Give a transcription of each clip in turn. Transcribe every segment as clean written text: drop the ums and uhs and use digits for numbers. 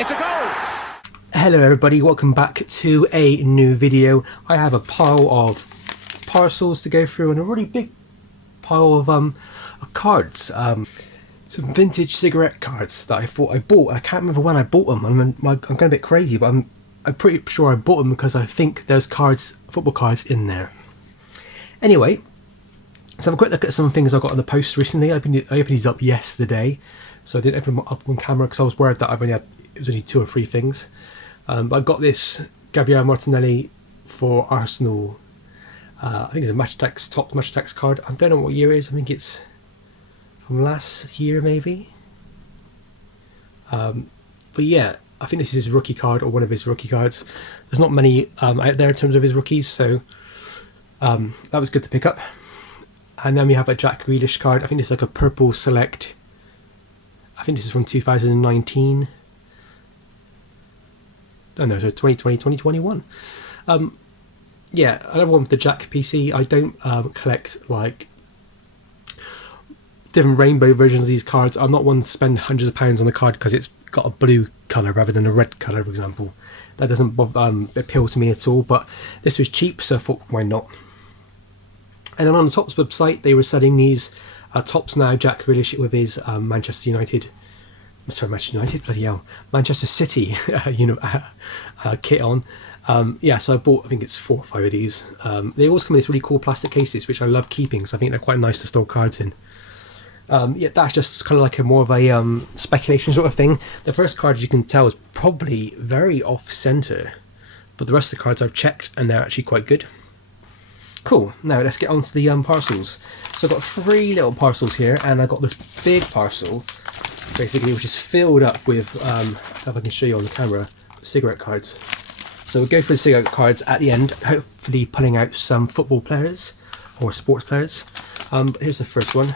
It's a goal! Hello everybody, welcome back to a new video. I have a pile of parcels to go through and a really big pile of cards. Some vintage cigarette cards that I thought I bought. I can't remember when I bought them. I'm going a bit crazy, but I'm pretty sure I bought them because I think there's football cards in there. Anyway, let's have a quick look at some things I got on the post recently. I opened these up yesterday, so I didn't open them up on camera because I was worried that it was only 2 or 3 things. But I got this Gabriele Martinelli for Arsenal. I think it's a top Match Attax card. I don't know what year it is. I think it's from last year maybe. But yeah, I think this is his rookie card or one of his rookie cards. There's not many out there in terms of his rookies, so that was good to pick up. And then we have a Jack Grealish card. I think this is like a purple select. I think this is from 2019. Oh no, so 2020, 2021. Yeah, another one with the Jack PC. I don't collect like different rainbow versions of these cards. I'm not one to spend hundreds of pounds on the card because it's got a blue colour rather than a red colour, for example. That doesn't appeal to me at all, but this was cheap, so I thought, why not? And then on the Topps website, they were selling these Topps Now Jack Grealish with his Manchester City kit on. Yeah, so I bought, I think it's 4 or 5 of these. They always come in these really cool plastic cases, which I love keeping, so I think they're quite nice to store cards in. Yeah, that's just kind of like more of a speculation sort of thing. The first card, as you can tell, is probably very off-centre, but the rest of the cards I've checked and they're actually quite good. Cool, now let's get on to the parcels. So I've got 3 little parcels here, and I've got this big parcel, basically, which is filled up with, if I can show you on the camera, cigarette cards. So we'll go for the cigarette cards at the end, hopefully pulling out some football players or sports players. But here's the first one.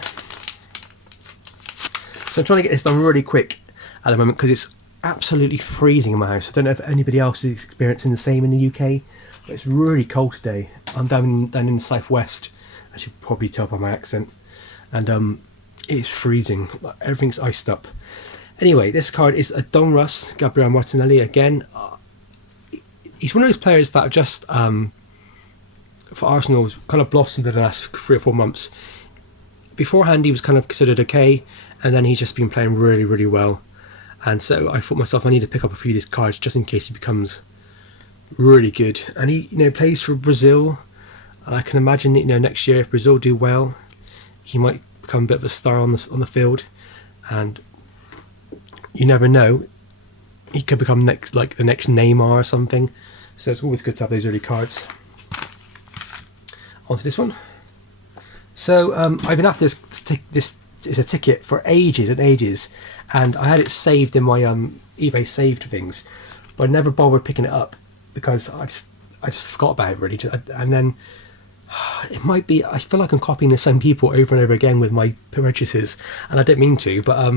So I'm trying to get this done really quick at the moment because it's absolutely freezing in my house. I don't know if anybody else is experiencing the same in the UK, but it's really cold today. I'm down in the southwest, as you can probably tell by my accent, and it's freezing. Everything's iced up. Anyway, this card is a Donruss Gabriele Martinelli again. He's one of those players that have just, for Arsenal, kind of blossomed in the last 3 or 4 months. Beforehand, he was kind of considered okay, and then he's just been playing really, really well. And so I thought myself, I need to pick up a few of these cards just in case he becomes really good. And he, plays for Brazil. I can imagine, next year if Brazil do well, he might become a bit of a star on the field. And you never know, he could become the next Neymar or something. So it's always good to have those early cards. On to this one. So I've been after this is a ticket for ages and ages, and I had it saved in my eBay saved things, but I never bothered picking it up because I just forgot about it really. And then it might be, I feel like I'm copying the same people over and over again with my purchases, and I don't mean to, but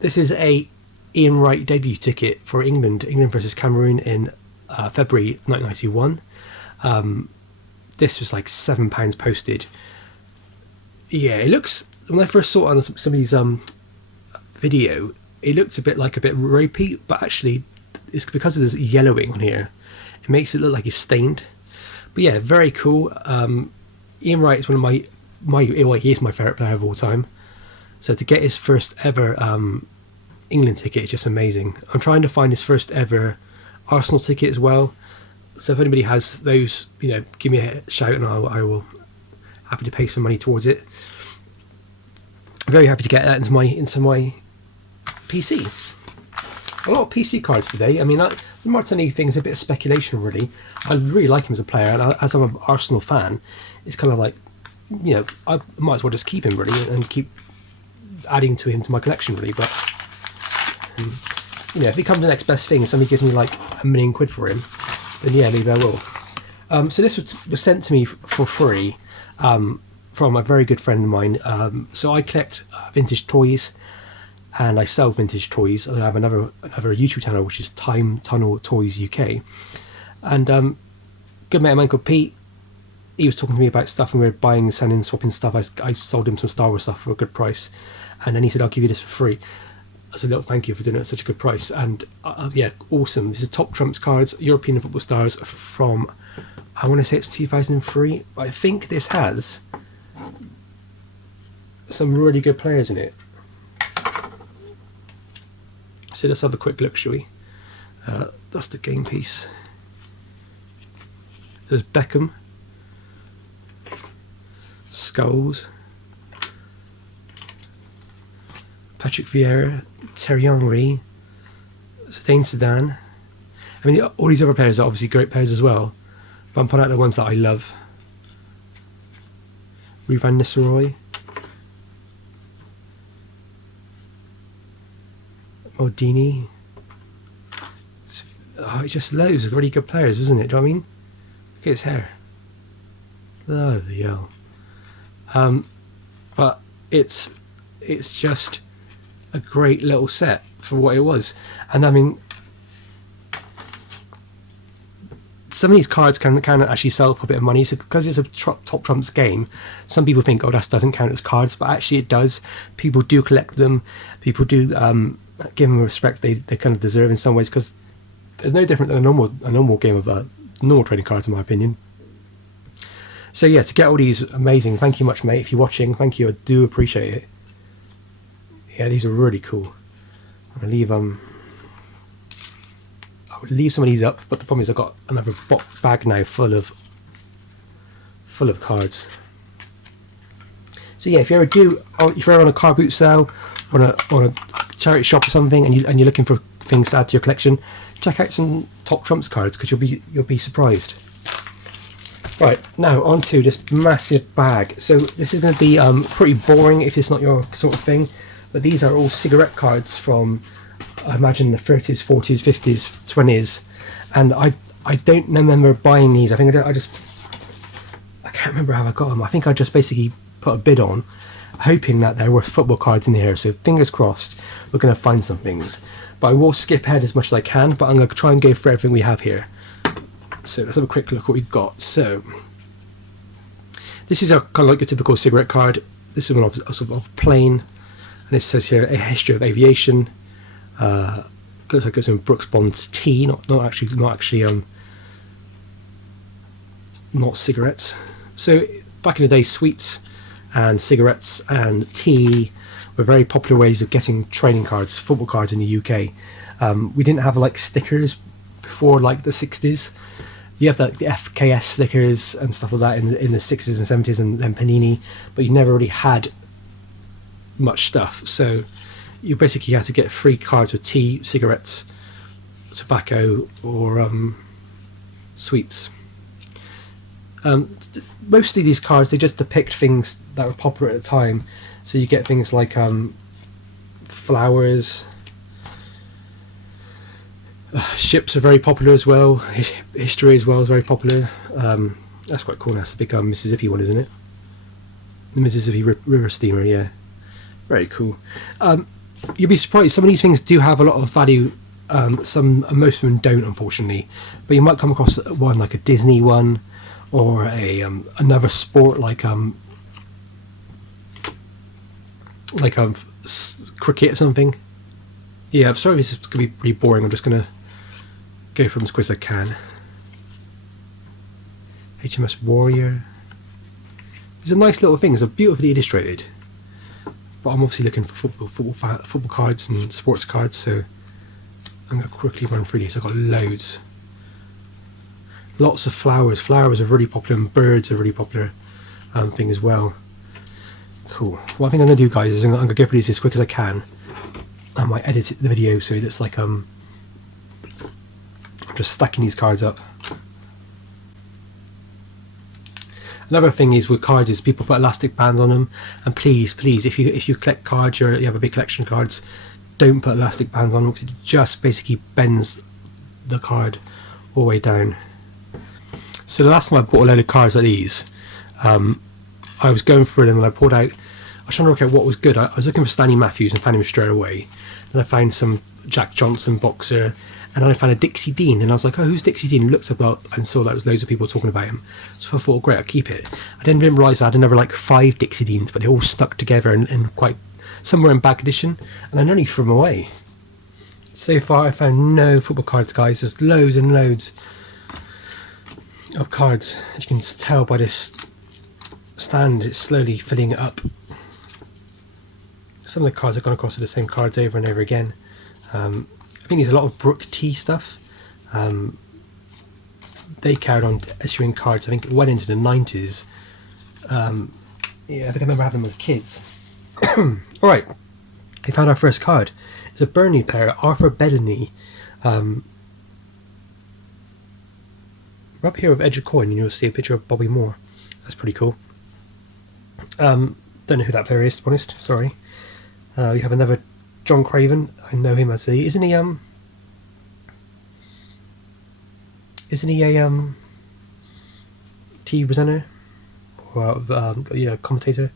this is a Ian Wright debut ticket for England versus Cameroon in February 1991. This was like £7 posted. Yeah, it looks, when I first saw it on somebody's video, it looked a bit ropey, but actually it's because of this yellowing on here. It makes it look like it's stained. But yeah, very cool. Ian Wright is one of he is my favourite player of all time. So to get his first ever England ticket is just amazing. I'm trying to find his first ever Arsenal ticket as well. So if anybody has those, give me a shout and I will happy to pay some money towards it. Very happy to get that into my PC. A lot of PC cards today. I mean, the Martinelli thing is a bit of speculation, really. I really like him as a player, and as I'm an Arsenal fan, it's kind of like, I might as well just keep him, really, and keep adding to him to my collection, really. But, if he comes the next best thing and somebody gives me like £1 million for him, then yeah, maybe I will. So this was sent to me for free from a very good friend of mine. So I collect vintage toys, and I sell vintage toys. I have another YouTube channel which is Time Tunnel Toys UK, and good mate of mine called Pete. He was talking to me about stuff, and we were buying, selling, swapping stuff. I sold him some Star Wars stuff for a good price, and then he said, "I'll give you this for free." as a little thank you for doing it at such a good price. And yeah, awesome. This is Top Trumps cards, European football stars from, I want to say it's 2003. I think this has some really good players in it. So let's have a quick look, shall we? That's the game piece. There's Beckham, Scholes, Patrick Vieira, Thierry Henry, Zinedine Zidane. I mean, all these other players are obviously great players as well, but I'm putting out the ones that I love. Rui van Nistelrooy, Maldini. It's just loads of really good players, isn't it? Do you know what I mean? Look at his hair. Lovely hell. But it's just a great little set for what it was. And I mean, some of these cards can actually sell for a bit of money. So because it's a Top Trumps game, some people think, oh, that doesn't count as cards, but actually it does. People do collect them. People do give them respect they kind of deserve in some ways, because they're no different than a normal game of normal trading cards, in my opinion. So yeah, to get all these, amazing. Thank you much, mate. If you're watching, thank you. I do appreciate it. Yeah, these are really cool. I'm gonna leave I would leave some of these up, but the problem is I've got another bag now full of cards. So yeah, if you're ever on a car boot sale, on a charity shop or something, and you're looking for things to add to your collection, check out some Top Trumps cards, because you'll be surprised. Right, now onto this massive bag. So this is going to be pretty boring if it's not your sort of thing, but these are all cigarette cards from, I imagine, the 30s, 40s, 50s, 20s, and I don't remember buying these. I think I can't remember how I got them. I think I just basically put a bid on, hoping that there were football cards in here. So fingers crossed, we're going to find some things. But I will skip ahead as much as I can, but I'm going to try and go for everything we have here. So let's have a quick look at what we've got. So this is kind of like your typical cigarette card. This is one of plain, and it says here a history of aviation. Looks like it's in Brooks Bond's tea, not cigarettes. So back in the day, sweets and cigarettes and tea were very popular ways of getting trading cards, football cards in the UK. We didn't have like stickers before like the 60s. You have like the FKS stickers and stuff like that in the 60s and 70s, and then Panini, but you never really had much stuff. So you basically had to get free cards with tea, cigarettes, tobacco, or sweets. Mostly these cards, they just depict things that were popular at the time. So you get things like flowers. Ships are very popular as well. History as well is very popular. That's quite cool. That's the big Mississippi one, isn't it? The Mississippi River steamer, yeah. Very cool. You'll be surprised. Some of these things do have a lot of value. Most of them don't, unfortunately. But you might come across one like a Disney one, or another sport like cricket or something. Yeah, I'm sorry if this is going to be pretty boring. I'm just going to go from as quick as I can. HMS Warrior. These are nice little things. They're beautifully illustrated. But I'm obviously looking for football cards and sports cards, so I'm going to quickly run through these. I've got loads. Lots of flowers. Flowers are really popular, and birds are really popular thing as well. Cool. What I think I'm going to do, guys, is I'm going to go through these as quick as I can. I might edit the video so it's like I'm just stacking these cards up. Another thing is with cards is people put elastic bands on them, and please, if you collect cards, or you have a big collection of cards, don't put elastic bands on them, because it just basically bends the card all the way down. So the last time I bought a load of cards like these, I was going through them and I pulled out. I was trying to work out what was good. I was looking for Stanley Matthews and found him straight away. Then I found some Jack Johnson boxer, and then I found a Dixie Dean, and I was like, oh, who's Dixie Dean? Looked up and saw that there was loads of people talking about him. So I thought, great, I'll keep it. I didn't realise I had another like 5 Dixie Deans, but they all stuck together in quite Some were in back edition, and I nearly threw them away. So far, I found no football cards, guys. There's loads and loads of cards. As you can tell by this stand, it's slowly filling it up. Some of the cards have gone across to the same cards over and over again. I think there's a lot of Brook T stuff. They carried on issuing cards, I think it went into the 90s. Yeah, I think I remember having them with kids. Alright, we found our first card. It's a Burnley player, Arthur Bellamy. Up here with Edge of Coin, and you'll see a picture of Bobby Moore. That's pretty cool. Don't know who that player is, to be honest. Sorry. We have another John Craven. I know him as the... Isn't he a TV presenter? Or commentator?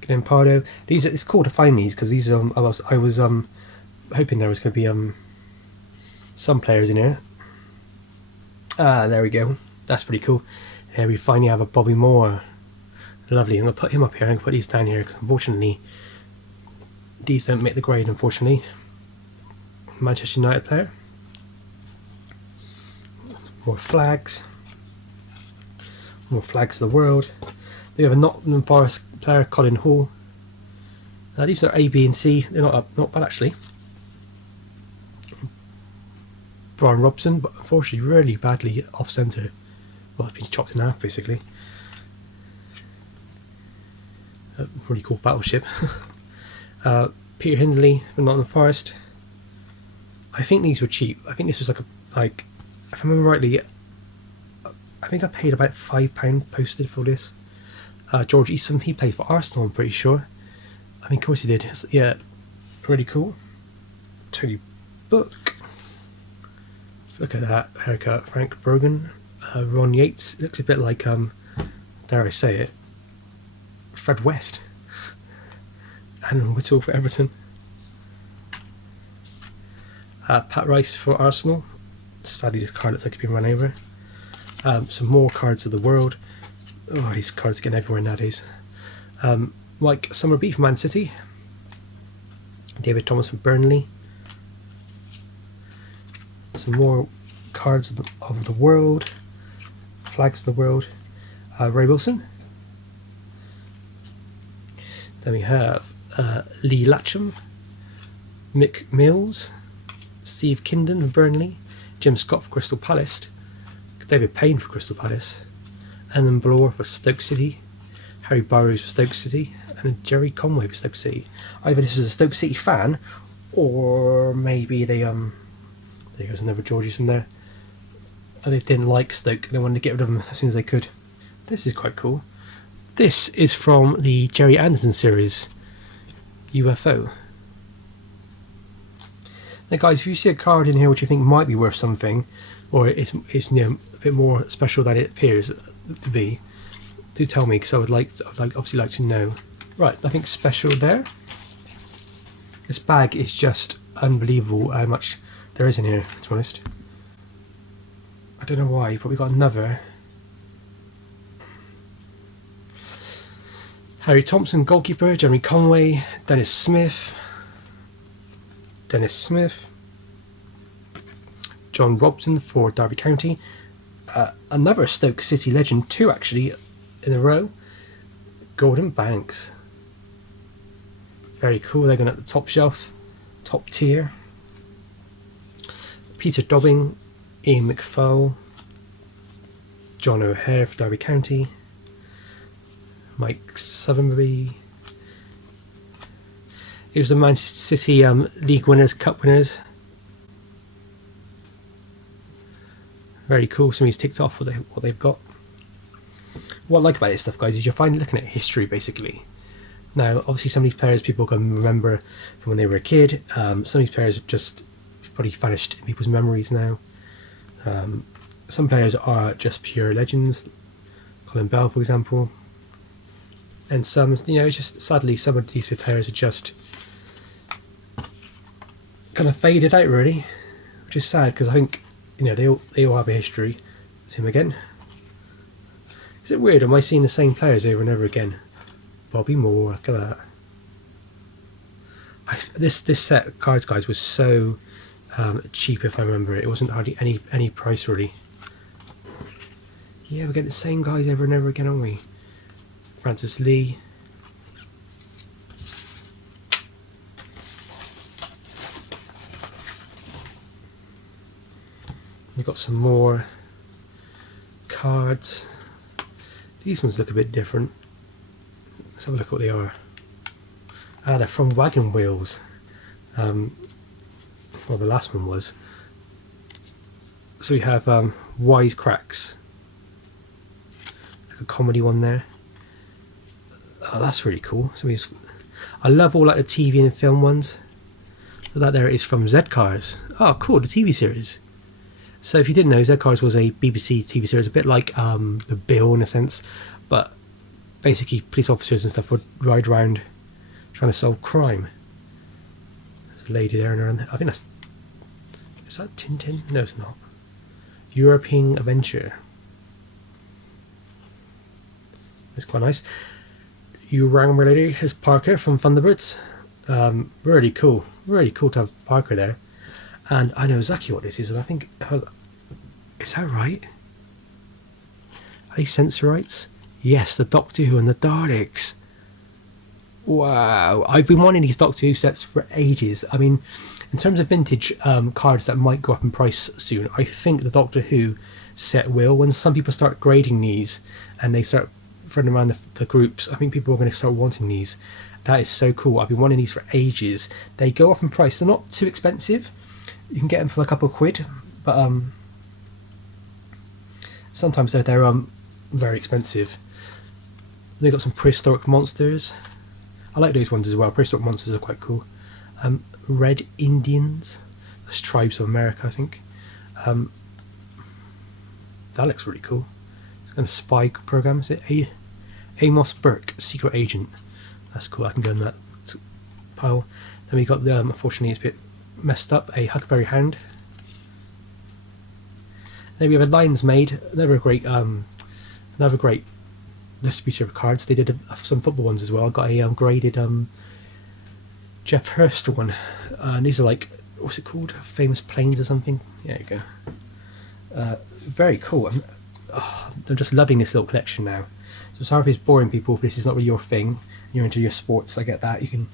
Glenn Pardo. It's cool to find these because these I was hoping there was going to be some players in here. There we go. That's pretty cool. Here we finally have a Bobby Moore. Lovely. I'm going to put him up here. I'm going to put these down here because unfortunately these don't make the grade, unfortunately. Manchester United player. More flags. More flags of the world. We have a Nottingham Forest player, Colin Hall. These are A, B and C. They're not bad actually. Brian Robson, but unfortunately really badly off centre. Well, it's been chopped in half basically. A really cool battleship. Peter Hindley from Nottingham Forest. I think these were cheap. I think this was like if I remember rightly, I think I paid about £5 posted for this. George Easton, he played for Arsenal, I'm pretty sure. I mean, of course he did. Yeah, really cool. Tony Book. Look at that haircut. Frank Brogan. Ron Yates. Looks a bit like, dare I say it, Fred West. And Whittle for Everton. Pat Rice for Arsenal. Sadly, this card looks like it's been run over. Some more cards of the world. Oh, these cards are getting everywhere nowadays. Mike Summerby from Man City. David Thomas from Burnley. Some more cards of the world. Flags of the world. Ray Wilson. Then we have Lee Latcham. Mick Mills. Steve Kindon from Burnley. Jim Scott for Crystal Palace. David Payne for Crystal Palace. Alan Bloor for Stoke City. Harry Burrows for Stoke City. And then Jerry Conway for Stoke City. Either this was a Stoke City fan, or maybe they there goes another Georges from there. Or they didn't like Stoke and they wanted to get rid of them as soon as they could. This is quite cool. This is from the Jerry Anderson series, UFO. Now guys, if you see a card in here which you think might be worth something, or it's a bit more special than it appears to be, do tell me, because I would obviously like to know. Right, nothing special there. This bag is just unbelievable how much there is in here, to be honest. I don't know why, but we got another. Harry Thompson, goalkeeper. Jeremy Conway. Dennis Smith. John Robson for Derby County. Another Stoke City legend, two actually in a row. Gordon Banks. Very cool. They're going at the top shelf, top tier. Peter Dobbing, Ian McFall, John O'Hare for Derby County, Mike Sothernby. Here's the Manchester City League winners, Cup winners. Very cool. Somebody's ticked off what they've got. What I like about this stuff, guys, is you're finally looking at history, basically. Now, obviously, some of these players people can remember from when they were a kid. Some of these players are just probably vanished in people's memories now. Some players are just pure legends. Colin Bell, for example. And some, it's just sadly, some of these players are just kind of faded out, really, which is sad because I think they all have a history. It's him again. Is it weird? Am I seeing the same players over and over again? Bobby Moore, look at that. This set of cards, guys, was so cheap, if I remember it. It wasn't hardly any price really. Yeah, we get the same guys over and over again, aren't we? Francis Lee. We've got some more cards. These ones look a bit different. Let's have a look at what they are. Ah, they're from Wagon Wheels. Well, the last one was. So we have Wise Cracks. Like a comedy one there. Oh, that's really cool. I love all like the TV and film ones. So that there is from Z Cars. Oh, cool, the TV series. So if you didn't know, Z Cars was a BBC TV series, a bit like The Bill in a sense, but basically police officers and stuff would ride around trying to solve crime. There's a lady there, and I think is that Tintin? No, it's not. European Adventure. It's quite nice. You rang my lady is Parker from Thunderbirds. Really cool to have Parker there. And I know exactly what this is, and I think... is that right? Are these Sensorites? Yes, the Doctor Who and the Daleks. Wow. I've been wanting these Doctor Who sets for ages. I mean, in terms of vintage cards that might go up in price soon, I think the Doctor Who set will. When some people start grading these and they start throwing around the groups, I think people are going to start wanting these. That is so cool. I've been wanting these for ages. They go up in price. They're not too expensive. You can get them for a couple of quid, but sometimes they're very expensive. They've got some prehistoric monsters. I like those ones as well. Prehistoric monsters are quite cool. Red Indians. That's Tribes of America, I think. That looks really cool. It's kind of spy program. Is it Amos Burke, Secret Agent? That's cool. I can go in that pile. Then we got the unfortunately it's a bit messed up, a Huckleberry Hound. Then we have a Lion's Maid, another great distributor of cards. They did some football ones as well. I got a graded Jeff Hurst one, and these are like, what's it called? Famous Planes or something. There you go. Very cool. I'm just loving this little collection now. So sorry if it's boring people, if this is not really your thing, you're into your sports, I get that. You can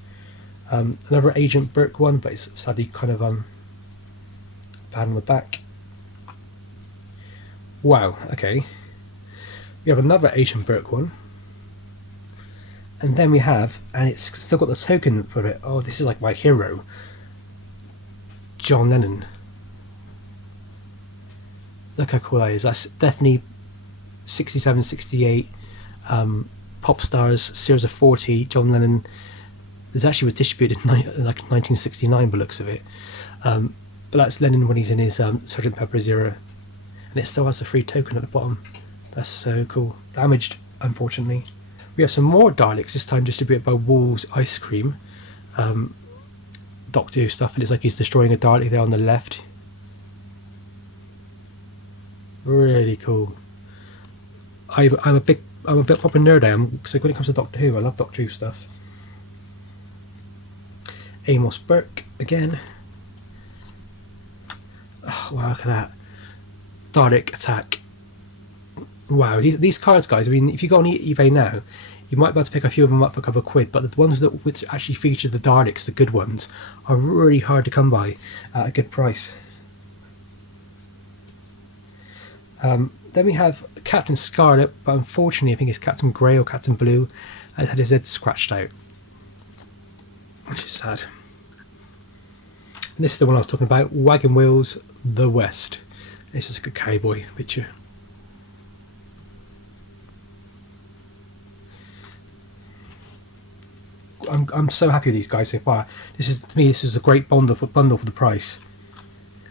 another Agent Burke one, but it's sadly kind of bad on the back. Wow, okay. We have another Agent Burke one. And then we have, and it's still got the token for it. Oh, this is like my hero. John Lennon. Look how cool that is. That's definitely 67, 68. Pop Stars, series of 40. John Lennon. This actually was distributed in like 1969 by looks of it. But that's Lennon when he's in his Sgt. Pepper's era. And it still has a free token at the bottom. That's so cool. Damaged, unfortunately. We have some more Daleks, this time distributed by Wool's Ice Cream. Doctor Who stuff, and it's like he's destroying a Dalek there on the left. Really cool. I'm a bit proper nerd. I am. So when it comes to Doctor Who, I love Doctor Who stuff. Amos Burke again. Oh wow, look at that. Dalek Attack. Wow, these cards, guys, I mean, if you go on eBay now, you might be able to pick a few of them up for a couple of quid, but the ones that which actually feature the Daleks, the good ones, are really hard to come by at a good price. Then we have Captain Scarlett, but unfortunately I think it's Captain Grey or Captain Blue, has had his head scratched out, which is sad. And this is the one I was talking about, Wagon Wheels, The West. This is a good cowboy picture. I'm so happy with these guys so far. This is a great bundle for the price.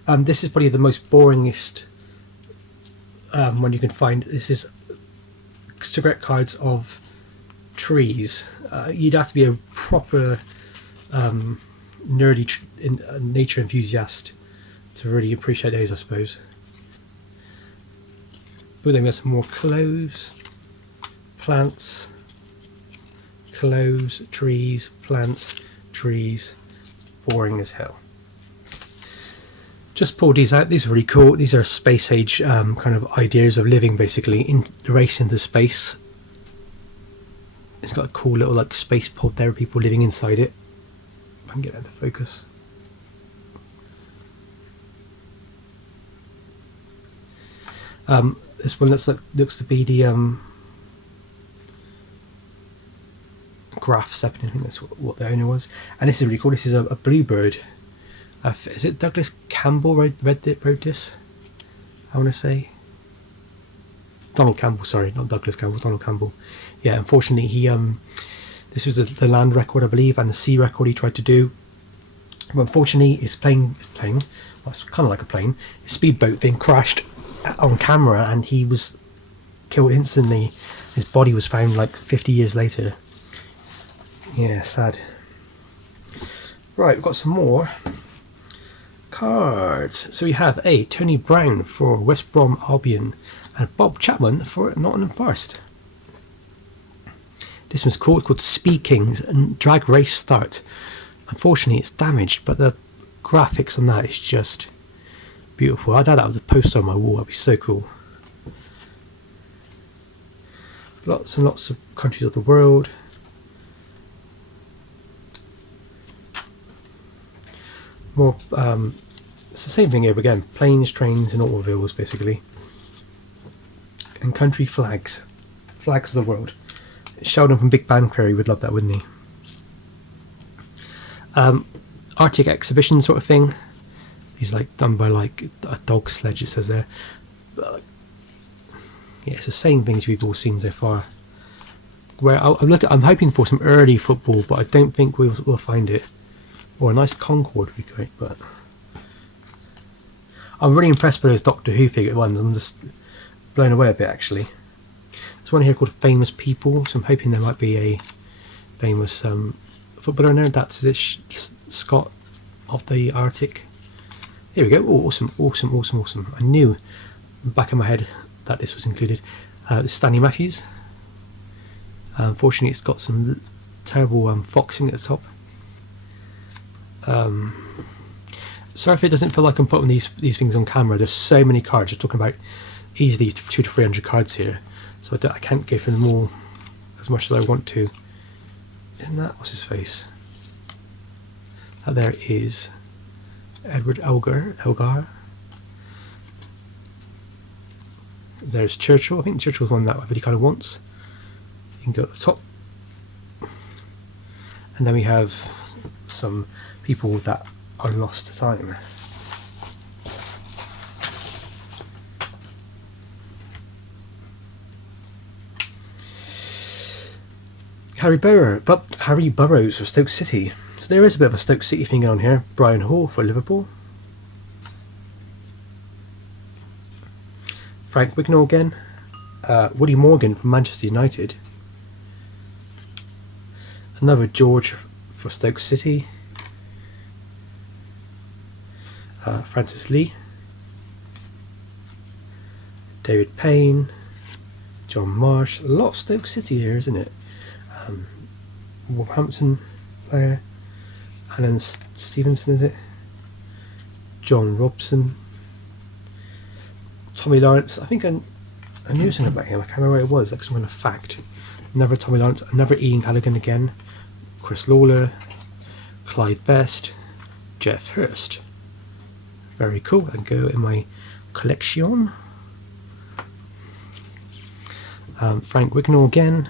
This is probably the most boringest one you can find. This is cigarette cards of trees. You'd have to be a proper nerdy nature enthusiast to really appreciate those, I suppose. Oh, then we have some more cloves, plants. Cloves, trees, plants, trees. boring as hell. Just pulled these out. These are really cool. These are space age kind of ideas of living, basically, in the race into space. It's got a cool little like space pod there, people living inside it. If I can get that to focus. This one looks to be the Graf Zeppelin. I think that's what the owner was. And this is really cool. This is a bluebird. Is it Douglas Campbell wrote this? I want to say Donald Campbell. Sorry, not Douglas Campbell. Donald Campbell. Yeah. Unfortunately, he this was the land record, I believe, and the sea record he tried to do. But unfortunately, his plane. Well, it's kind of like a plane. His speedboat thing crashed on camera, and he was killed instantly. His body was found like 50 years later. Yeah, sad. Right, we've got some more cards. So we have a Tony Brown for West Brom Albion and Bob Chapman for Nottingham Forest. This one's cool. It's called Speed Kings and Drag Race Start. Unfortunately, it's damaged, but the graphics on that is just beautiful. I'd have that as a poster on my wall. That'd be so cool. Lots and lots of countries of the world. More, it's the same thing here again. Planes, trains, and automobiles, basically. And country flags. Flags of the world. Sheldon from Big Bang Theory would love that, wouldn't he? Arctic exhibition sort of thing. He's like done by like a dog sledge, it says there. But, yeah, it's the same things we've all seen so far. Where I'm hoping for some early football, but I don't think we'll find it. Or a nice Concorde would be great, but I'm really impressed by those Doctor Who figure ones. I'm just blown away a bit, actually. There's one here called Famous People, so I'm hoping there might be a famous footballer in there. That's it, Scott of the Arctic. Here we go. Oh, awesome. I knew in the back of my head that this was included. Stanley Matthews. Unfortunately, it's got some terrible foxing at the top. Sorry if it doesn't feel like I'm putting these things on camera. There's so many cards. You're talking about easily 200 to 300 cards here, so I can't go through them all as much as I want to. Isn't that what's his face? That there is Edward Elgar. There's Churchill. I think Churchill's one that everybody kind of wants. You can go at the top, and then we have some people that are lost to time. Harry Burrows for Stoke City. So there is a bit of a Stoke City thing on here. Brian Hall for Liverpool. Frank Wignall again. Woody Morgan from Manchester United. Another George for Stoke City. Francis Lee. David Payne. John Marsh. A lot of Stoke City here, isn't it? Wolverhampton player. Alan Stevenson, is it? John Robson. Tommy Lawrence. I think I knew something about him. I can't remember what it was. Like some kind of fact. Another Tommy Lawrence. Another Ian Callaghan again. Chris Lawler. Clyde Best. Jeff Hurst. Very cool. I can go in my collection. Frank Wignall again.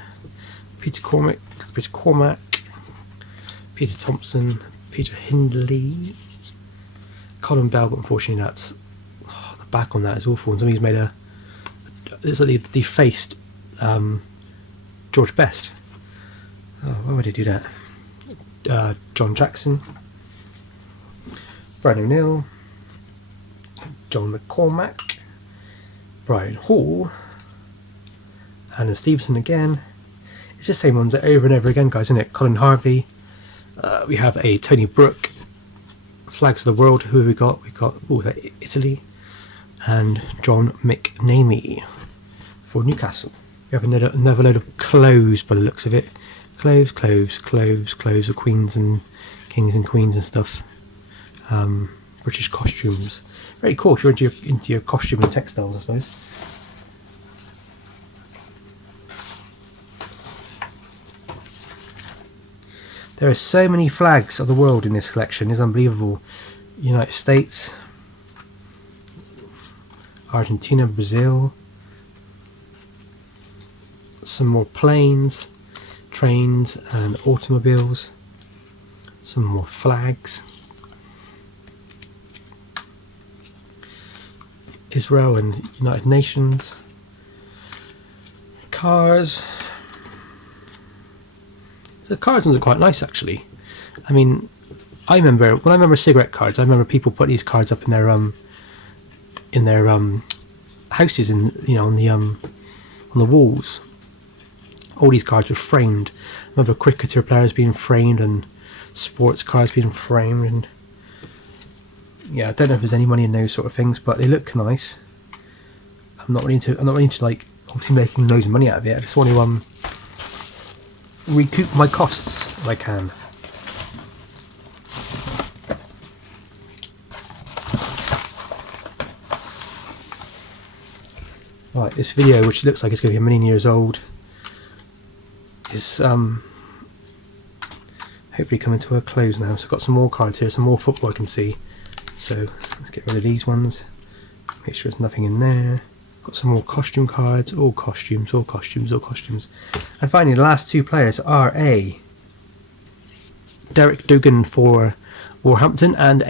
Peter Cormack. Peter Thompson. Peter Hindley. Colin Bell, but unfortunately that's the back on that is awful. And somebody's made it's like the defaced George Best. Oh, why would he do that? John Jackson. Brian O'Neill. John McCormack. Brian Hall. Alan Stevenson again. It's the same ones over and over again, guys, isn't it? Colin Harvey. We have a Tony Brook. Flags of the World. Who have we got? We've got Italy. And John McNamee for Newcastle. We have another load of clothes by the looks of it. Clothes of queens and kings and queens and stuff. British costumes. Very cool if you're into your costume and textiles, I suppose. There are so many flags of the world in this collection. It's unbelievable. United States, Argentina, Brazil. Some more planes, trains and automobiles. Some more flags. Israel and United Nations. Cars. So the cards ones are quite nice, actually. I mean, when I remember cigarette cards, I remember people putting these cards up in their houses, on the walls. All these cards were framed. I remember cricketer players being framed and sports cards being framed, and yeah, I don't know if there's any money in those sort of things, but they look nice. I'm not really into like obviously making loads of money out of it. I just want to recoup my costs if I can. Right, this video, which looks like it's going to be a million years old, is hopefully coming to a close now. So I've got some more cards here, some more football I can see. So let's get rid of these ones. Make sure there's nothing in there. Got some more costume cards, all costumes. And finally, the last two players are Derek Dugan for Wolverhampton and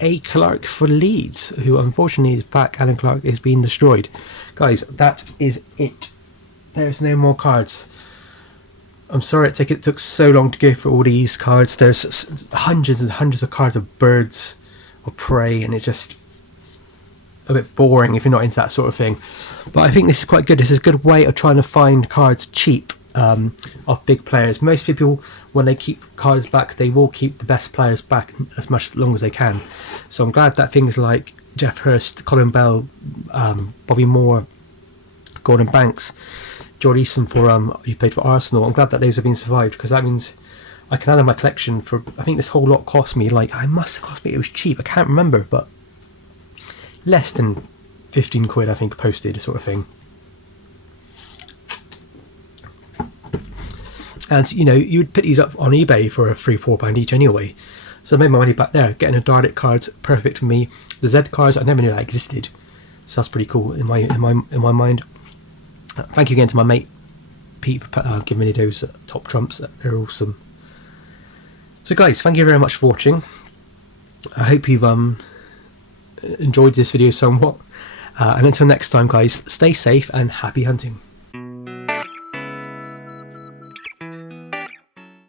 A. Clark for Leeds, who unfortunately is back. Alan Clark is being destroyed. Guys, that is it. There's no more cards. I'm sorry it took so long to go through all these cards. There's hundreds and hundreds of cards of birds of prey, and it's just a bit boring if you're not into that sort of thing. But I think this is quite good. This is a good way of trying to find cards cheap of big players. Most people, when they keep cards back, they will keep the best players back as much long as they can. So I'm glad that things like Jeff Hurst, Colin Bell, Bobby Moore, Gordon Banks, George Easton who played for Arsenal, I'm glad that those have been survived, because that means I can add in my collection for, I think this whole lot cost me, it was cheap, I can't remember, but less than 15 quid I think posted, sort of thing. And you would put these up on eBay for £3-4 each anyway, so I made my money back there. Getting a Dalek card's perfect for me. The Z cards, I never knew that existed, so that's pretty cool in my mind. Thank you again to my mate Pete for giving me those top trumps. They're awesome. So guys, thank you very much for watching. I hope you've enjoyed this video somewhat, and until next time guys, stay safe and happy hunting.